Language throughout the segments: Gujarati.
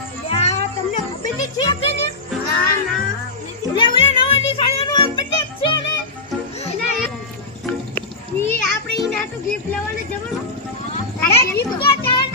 તમને ખબર છે આપણે ના ના. ગિફ્ટ લેવાને જવાનું. ગિફ્ટ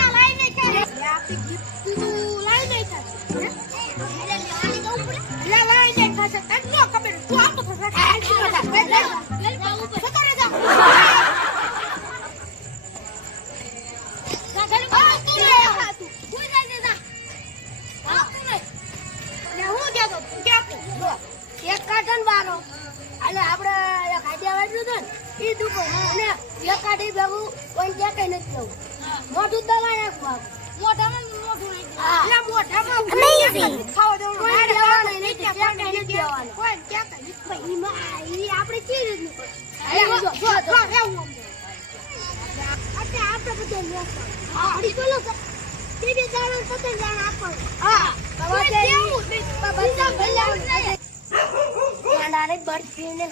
બરફી ને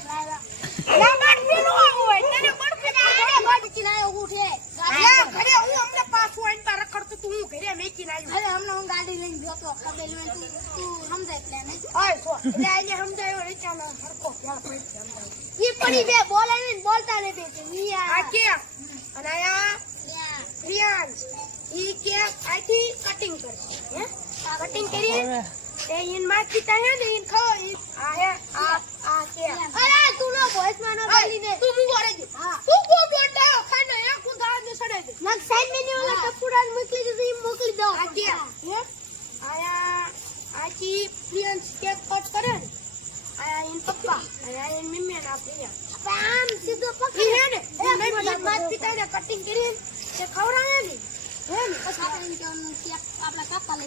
બરફી નું હોય તને બરફી ના ઉઠે ઘરે હું અમને પાછું આવીને રખડતું તું હું ભલે હમણાં હું ગાડી લઈને જોતો કબેલમાં તું તું સમજાય પ્લાન ઓય છો એટલે આજે સમજાયો રે ચાલો હરકો ઈ પડી બે બોલાવીને બોલતા ને બે મિયા આ કે અને આ પ્રિયાંશ ઈ કે આથી કટિંગ કરશે હે? કટિંગ કરી એ ઇન માખી તા હે ને ઇન ખો આ હે આ આ કે અરે તું નો વોઇસમાં નો બોલી ને તું મું ઓરે હા. તું કો બોલ ખાને એક કુંધા ને સડાઈ દે મગ સાઈડ મેં ઓલા કપડા મૂકી દીધું મૂકી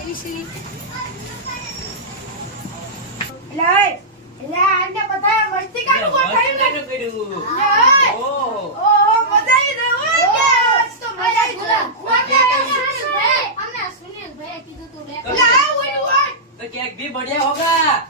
જઈ છી. લાય. એટલે બધા મસ્તી કાનું ગોઠાઈ ગયું લાય ઓ. ઓ બધાઈ તો મજા આવી. બઢિયા હોગા.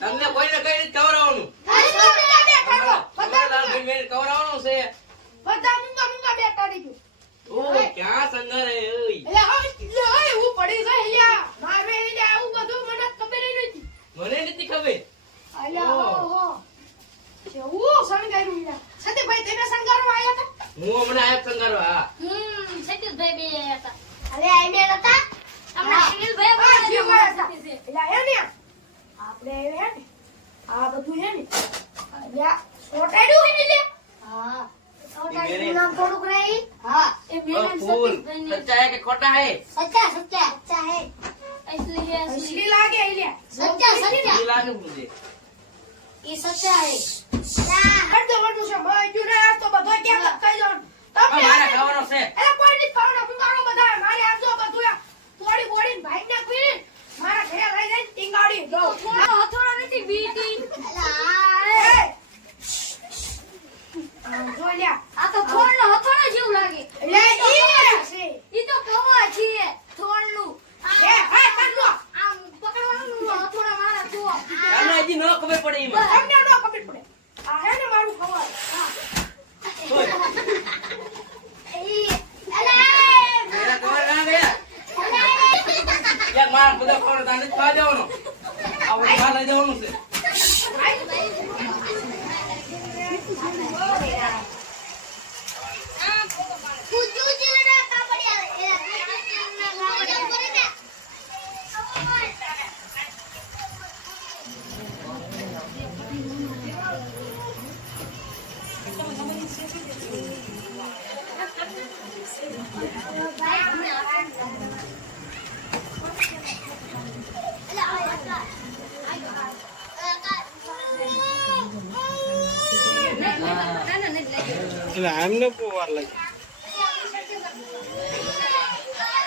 તમને કોઈને કઈ રીતે કવરાવવાનું કવરાવવાનું છે. ક્યાં સંગર યા ઓટાડ્યું હે ને લે હા. ઓટાડ્યું નામ થોડુંક રહી હા. એ મેન ફૂલ. સચ્ચા હે કે ખોટા હે? સચ્ચા સચ્ચા સચ્ચા હે. અસલી હે અસલી લાગે હે લે સચ્ચા સચ્ચા લાગે મુજે એ કોઈ ની. ખાવાનો બધા મારે આપજો બધું માર બધા ખોડો તાને ખા દેવાનો. આ બધા લઈ જવાનું છે. ఇది ఆమెనే పోవాలి